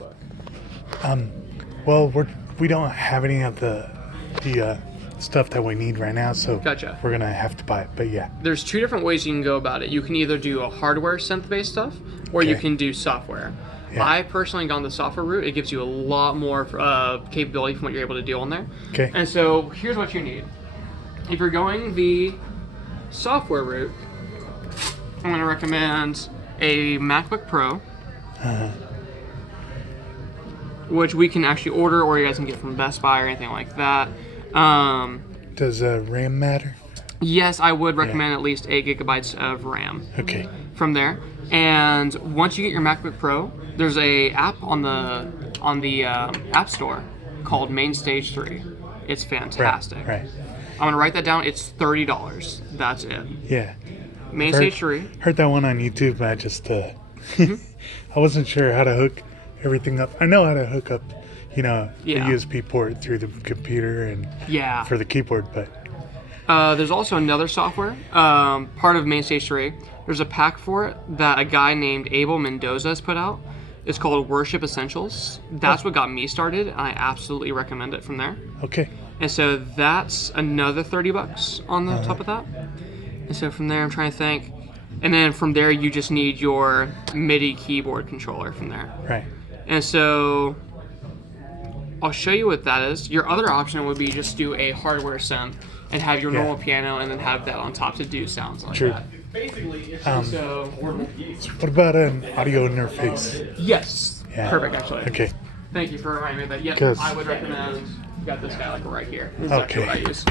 MacBook? Well, we don't have any of the stuff that we need right now, so Gotcha. we're gonna have to buy it. But yeah, There's two different ways you can go about it. You can either do a hardware synth-based stuff, or you Okay. can do software. Yeah. I personally gone the software route. It gives you a lot more capability from what you're able to do on there. Okay. And so here's what you need. If you're going the software route, I'm going to recommend a MacBook Pro, which we can actually order, or you guys can get from Best Buy or anything like that. Does RAM matter? Yes, I would recommend at least 8 gigabytes of RAM. Okay. From there, and once you get your MacBook Pro, there's a app on the App Store called MainStage 3. It's fantastic. Right. I'm gonna write that down. It's $30. That's it. Yeah. MainStage 3. Heard that one on YouTube, but I just I wasn't sure how to hook everything up. I know how to hook up, Yeah. the USB port through the computer and Yeah. for the keyboard, but There's also another software, part of MainStage 3. There's a pack for it that a guy named Abel Mendoza has put out. It's called Worship Essentials. That's what got me started, and I absolutely recommend it from there. okay. And so that's another $30 on the top of that. And so from there, I'm trying to think. And then from there, you just need your MIDI keyboard controller from there. Right. And so I'll show you what that is. Your other option would be just do a hardware synth and have your normal piano and then have that on top to do sounds like True. that. Basically, so What about an audio interface? yes, Yeah. perfect actually. Okay. Thank you for reminding me of that. Yes, 'Cause- I would recommend you got this guy like right here. This is actually Okay. what I use.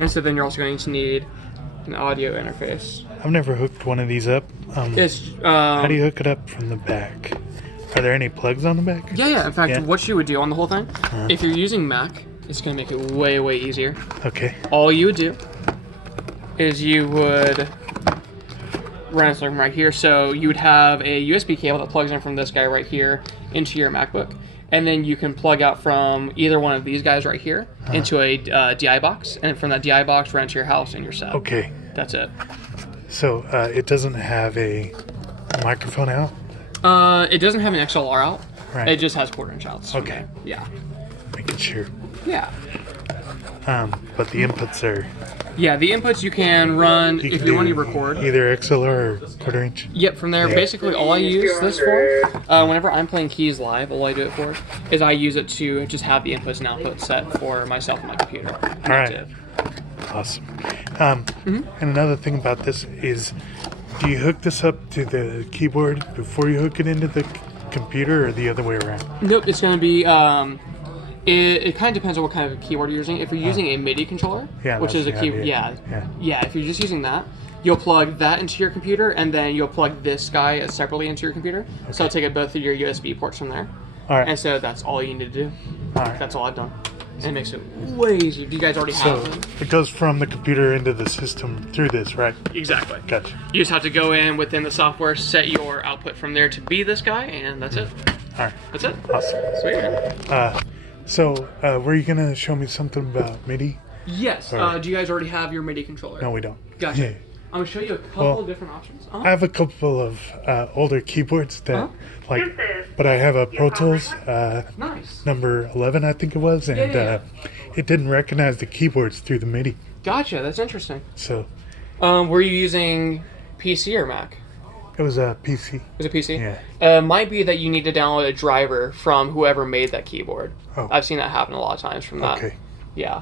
And so then you're also going to need an audio interface. I've never hooked one of these up. It's How do you hook it up from the back? Are there any plugs on the back? yeah. In fact, Yeah. what you would do on the whole thing, if you're using Mac, it's going to make it way easier. Okay. All you would do is you would run it from right here. So you would have a USB cable that plugs in from this guy right here into your MacBook. And then you can plug out from either one of these guys right here into a DI box. And from that DI box, run to your house and your set. Okay. That's it. So it doesn't have a microphone out? It doesn't have an XLR out. Right. It just has quarter-inch outs. Okay. Yeah. Making sure. Yeah. But the inputs are Yeah, the inputs you can run if can you want to do record. either XLR or quarter inch. Yep, from there, basically all I use this for, whenever I'm playing keys live, all I do it for is I use it to just have the inputs and outputs set for myself and my computer. And that's right. it. Awesome. And another thing about this is, do you hook this up to the keyboard before you hook it into the computer, or the other way around? Nope, it's going to be, it kind of depends on what kind of keyboard you're using. If you're using a MIDI controller, Yeah, which that's is a the key, idea. yeah, if you're just using that, you'll plug that into your computer, and then you'll plug this guy separately into your computer. So I'll take it both through your USB ports from there. All right. And so that's all you need to do. All right. That's all I've done. And it makes it way easier. Do you guys already So have it? it goes from the computer into the system through this, right? Exactly. Gotcha. You just have to go in within the software, set your output from there to be this guy, and that's it. All right. That's it. Awesome. Sweet, man. So were you gonna show me something about MIDI? Yes. Do you guys already have your MIDI controller? No, we don't. Gotcha. Yeah. I'm going to show you a couple of different options. I have a couple of older keyboards that, but I have a Pro Tools Nice. number 11, I think it was, and Yeah. it didn't recognize the keyboards through the MIDI. Gotcha. That's interesting. So Were you using PC or Mac? it was a PC. Was it PC? Yeah. Might be that you need to download a driver from whoever made that keyboard. Oh. I've seen that happen a lot of times from that. Okay. Yeah.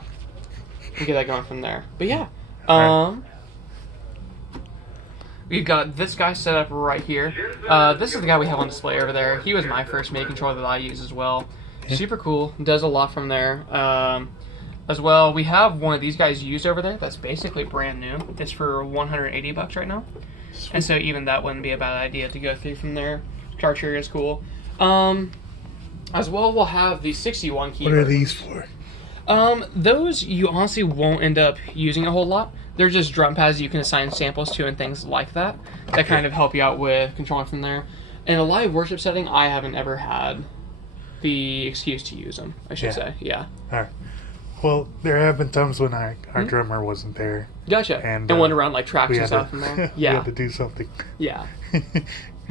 And get that going from there. But yeah. Right. We've got this guy set up right here. This is the guy we have on display over there. He was my first MIDI controller that I use as well. Super cool. Does a lot from there. As well, we have one of these guys used over there that's basically brand new. It's for $180 right now. Sweet. And so even that wouldn't be a bad idea to go through from there. Charger is cool. As well, we'll have the 61 keyboard. What are these for? Those you honestly won't end up using a whole lot. They're just drum pads you can assign samples to and things like that. That kind of help you out with controlling from there. In a live worship setting, I haven't ever had the excuse to use them, I should say. Yeah. All right. Well, there have been times when our drummer wasn't there. Gotcha. And, And went around like tracks We and had stuff to, from there. we Yeah. had to do something. Yeah.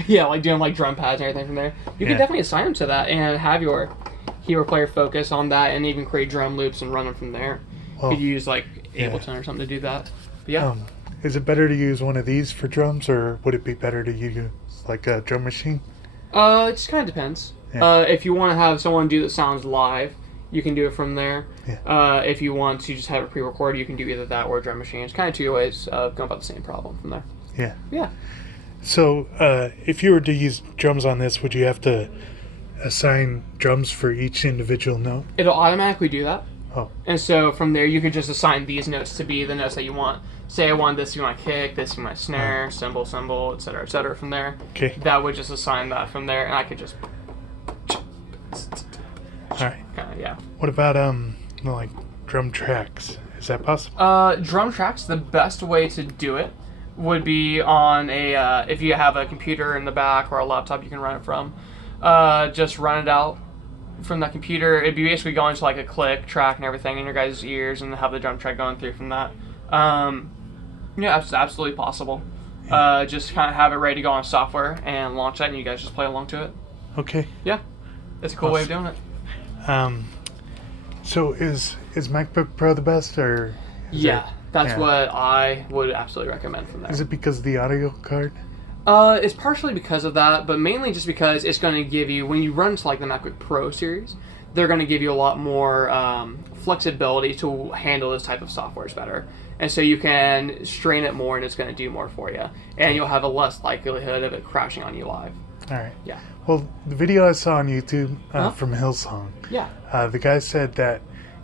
Yeah, like doing like drum pads and everything from there. You can definitely assign them to that and have your keyboard player focus on that, and even create drum loops and run them from there. Well, You could use like Ableton or something to do that. But yeah. Is it better to use one of these for drums, or would it be better to use like a drum machine? It just kind of depends. Yeah. If you want to have someone do the sounds live, you can do it from there. Yeah. If you want to just have it pre-recorded, you can do either that or a drum machine. It's kind of two ways of going about the same problem from there. Yeah. Yeah. So, if you were to use drums on this, would you have to assign drums for each individual note? It'll automatically do that. Oh. And so from there, you could just assign these notes to be the notes that you want. Say I want this to be my kick, this to be my snare, cymbal, etc. From there. Okay. That would just assign that from there, and I could just. All right. Yeah. What about like drum tracks? Is that possible? Drum tracks. The best way to do it would be on a if you have a computer in the back or a laptop you can run it from. Just run it out from that computer. It'd be basically going to like a click track and everything in your guys' ears, and have the drum track going through from that. Yeah, it's absolutely possible. Just kind of have it ready to go on software and launch that, and you guys just play along to it. Okay. Yeah, it's a cool way of doing it. So is MacBook Pro the best, or? That's what I would absolutely recommend from there. Is it because of the audio card? It's partially because of that, but mainly just because it's going to give you, when you run to like the MacBook Pro series, they're going to give you a lot more flexibility to handle this type of softwares better. And so you can strain it more, and it's going to do more for you. And you'll have a less likelihood of it crashing on you live. All right. Yeah. Well, the video I saw on YouTube from Hillsong, the guy said that,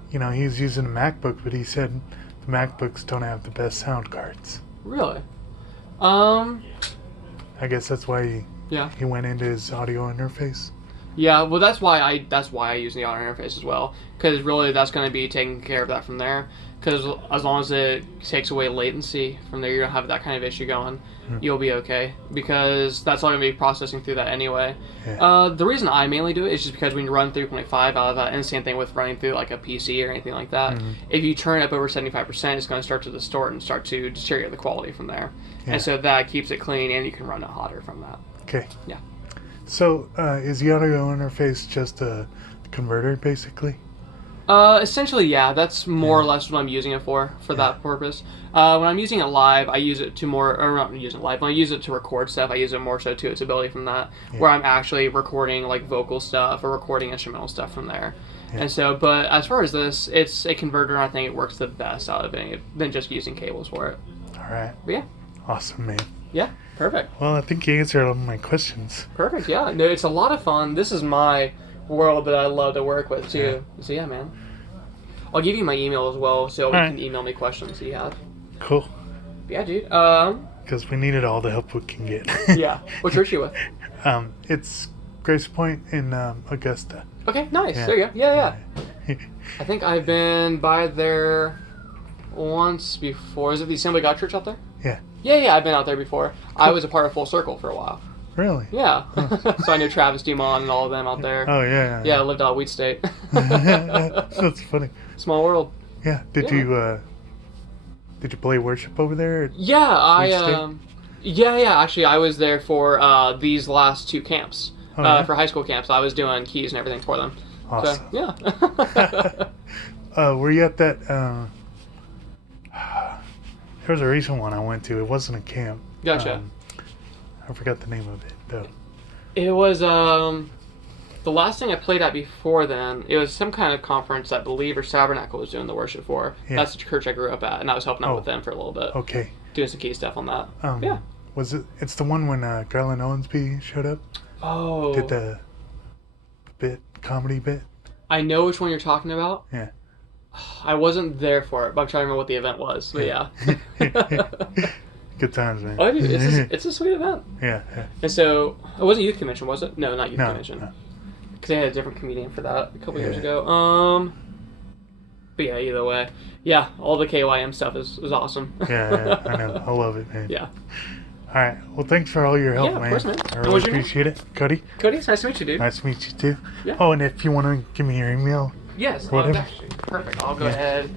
he was using a MacBook, but he said the MacBooks don't have the best sound cards. Really? I guess that's why he went into his audio interface. Yeah, well, that's why I use the audio interface as well, because really that's going to be taking care of that from there. Because as long as it takes away latency from there, you don't have that kind of issue going. You'll be okay, because that's all going to be processing through that anyway. The reason I mainly do it is just because when you run 3.5 out of that, and the same thing with running through like a PC or anything like that, if you turn it up over 75%, it's going to start to distort and start to deteriorate the quality from there. And so that keeps it clean, and you can run it hotter from that. Okay. Yeah. So is the audio interface just a converter, basically? Essentially, yeah. That's more or less what I'm using it for that purpose. When I'm using it live, I use it to not using it live. When I use it to record stuff, I use it more so to its ability from that, where I'm actually recording like vocal stuff or recording instrumental stuff from there. And so, but as far as this, it's a converter, and I think it works the best out of it than just using cables for it. All right. But yeah. Awesome, man. Yeah, perfect. Well, I think you answered all of my questions. Perfect, yeah. No, it's a lot of fun. This is my world that I love to work with, too. So, yeah, man. I'll give you my email as well, so you can email me questions that you have. Cool. Yeah, dude. Because we needed all the help we can get. Yeah. What church are you with? It's Grace Point in Augusta. Okay, nice. There you go. Yeah. I think I've been by there once before. Is it the Assembly of God Church out there? Yeah. Yeah, I've been out there before. Cool. I was a part of Full Circle for a while. Really? Yeah. So I knew Travis Dumont and all of them out there. Oh, yeah. Yeah, I lived out of Wheat State. That's funny. Small world. Yeah. Did you play worship over there? Yeah, actually I was there for these last two camps. For high school camps. I was doing keys and everything for them. Awesome. So, yeah. Were you at that there was a recent one I went to. It wasn't a camp. Gotcha. I forgot the name of it, though. It was, the last thing I played at before then, it was some kind of conference that Believer Tabernacle was doing the worship for. Yeah. That's the church I grew up at, and I was helping out with them for a little bit. Okay. Doing some key stuff on that. Yeah. Was it? It's the one when Garland Owensby showed up? Oh. Did the comedy bit? I know which one you're talking about. Yeah. I wasn't there for it, but I'm trying to remember what the event was. But yeah. Good times, man. Oh, dude, it's a sweet event. Yeah. And so, it wasn't Youth Convention, was it? No, not Youth Convention. No. Because they had a different comedian for that a couple years ago. But yeah, either way. Yeah, all the KYM stuff is awesome. Yeah, I know. I love it, man. Yeah. All right. Well, thanks for all your help, man. Yeah, of course, man. I really appreciate it. Cody? Cody, it's nice to meet you, dude. Nice to meet you, too. Yeah. Oh, and if you want to give me your email. Yes. Whatever. Actually, perfect. I'll go ahead.